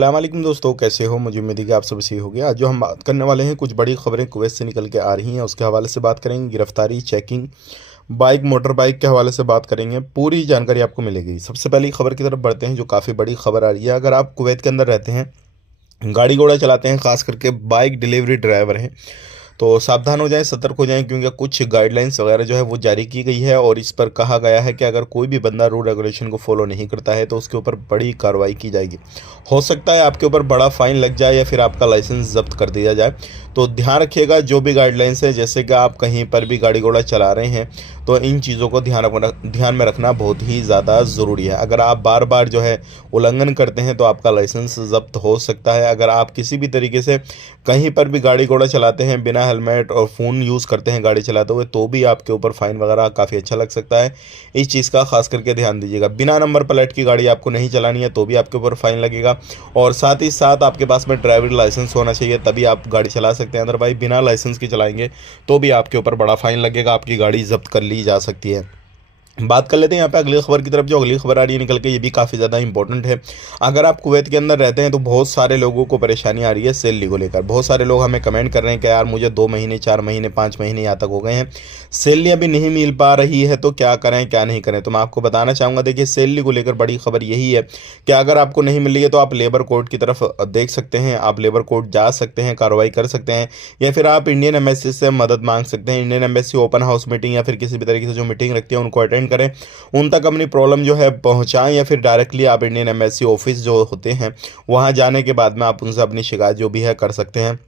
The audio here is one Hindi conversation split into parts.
अस्सलामुअलैकुम दोस्तों, कैसे हो? मुझे उम्मीद है कि आप सब सही हो गया। आज जो हम बात करने वाले हैं, कुछ बड़ी खबरें कुवैत से निकल के आ रही हैं, उसके हवाले से बात करेंगे। गिरफ्तारी, चेकिंग, बाइक, मोटर बाइक के हवाले से बात करेंगे। पूरी जानकारी आपको मिलेगी। सबसे पहली खबर की तरफ बढ़ते हैं, जो काफ़ी बड़ी खबर आ रही है। अगर आप कुवैत के अंदर रहते हैं, गाड़ी घोड़ा चलाते हैं, खास करके बाइक डिलीवरी ड्राइवर हैं, तो सावधान हो जाएं, सतर्क हो जाएं, क्योंकि कुछ गाइडलाइंस वगैरह जो है वो जारी की गई है और इस पर कहा गया है कि अगर कोई भी बंदा रूल रेगुलेशन को फॉलो नहीं करता है तो उसके ऊपर बड़ी कार्रवाई की जाएगी। हो सकता है आपके ऊपर बड़ा फाइन लग जाए या फिर आपका लाइसेंस जब्त कर दिया जाए। तो ध्यान रखिएगा, जो भी गाइडलाइंस है, जैसे कि आप कहीं पर भी गाड़ी घोड़ा चला रहे हैं तो इन चीज़ों को ध्यान में रखना बहुत ही ज़्यादा ज़रूरी है। अगर आप बार बार जो है उल्लंघन करते हैं तो आपका लाइसेंस जब्त हो सकता है। अगर आप किसी भी तरीके से कहीं पर भी गाड़ी घोड़ा चलाते हैं, बिना हेलमेट और फ़ोन यूज़ करते हैं गाड़ी चलाते हुए, तो भी आपके ऊपर फ़ाइन वगैरह काफ़ी अच्छा लग सकता है। इस चीज़ का खास करके ध्यान दीजिएगा। बिना नंबर प्लेट की गाड़ी आपको नहीं चलानी है तो भी आपके ऊपर फ़ाइन लगेगा। और साथ ही साथ आपके पास में ड्राइविंग लाइसेंस होना चाहिए, तभी आप गाड़ी चला सकते हैं। अदरवाइज बिना लाइसेंस के चलाएंगे तो भी आपके ऊपर बड़ा फ़ाइन लगेगा, आपकी गाड़ी जब्त कर ली जा सकती है। बात कर लेते हैं यहाँ पे अगली खबर की तरफ। जो अगली खबर आ रही है निकल के, ये भी काफ़ी ज़्यादा इंपॉर्टेंट है। अगर आप कुवैत के अंदर रहते हैं तो बहुत सारे लोगों को परेशानी आ रही है सैलरी को लेकर। बहुत सारे लोग हमें कमेंट कर रहे हैं कि यार मुझे 2 महीने, 4 महीने, 5 महीने यहाँ तक हो गए हैं, सैलरी अभी नहीं मिल पा रही है, तो क्या करें क्या नहीं करें। तो मैं आपको बताना चाहूँगा, देखिए सैलरी को लेकर बड़ी खबर यही है कि अगर आपको नहीं मिल रही है तो आप लेबर कोर्ट की तरफ देख सकते हैं। आप लेबर कोर्ट जा सकते हैं, कार्रवाई कर सकते हैं, या फिर आप इंडियन एम्बेसी से मदद मांग सकते हैं। Indian embassy open house meeting या फिर किसी भी तरीके से जो मीटिंग रखती है उनको अटेंड करें, उन तक अपनी प्रॉब्लम जो है पहुंचाएं, या फिर डायरेक्टली आप इंडियन एम्बेसी ऑफिस जो होते हैं वहां जाने के बाद में आप उनसे अपनी शिकायत जो भी है कर सकते हैं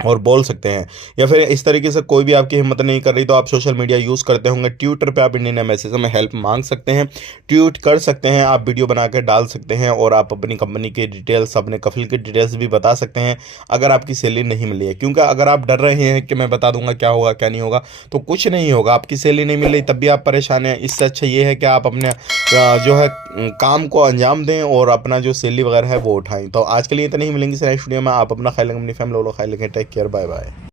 और बोल सकते हैं। या फिर इस तरीके से कोई भी आपकी हिम्मत नहीं कर रही तो आप सोशल मीडिया यूज़ करते होंगे, ट्विटर पे आप इंडियन एम्बेसी में हेल्प मांग सकते हैं, ट्वीट कर सकते हैं, आप वीडियो बना के डाल सकते हैं और आप अपनी कंपनी की डिटेल्स, अपने कफिल की डिटेल्स भी बता सकते हैं अगर आपकी सैलरी नहीं मिली है। क्योंकि अगर आप डर रहे हैं कि मैं बता दूंगा क्या होगा क्या नहीं होगा, तो कुछ नहीं होगा। आपकी सैलरी नहीं मिल रही तब भी आप परेशान हैं, इससे अच्छा ये है कि आप अपने जो है काम को अंजाम दें और अपना जो सैलरी वगैरह है वो उठाएं। तो आज के लिए इतना ही, मिलेंगे सर नेक्स्ट वीडियो में। आप अपना ख्याल रखें, अपनी फैमिली वालों का ख्याल रखें। Take care, bye bye.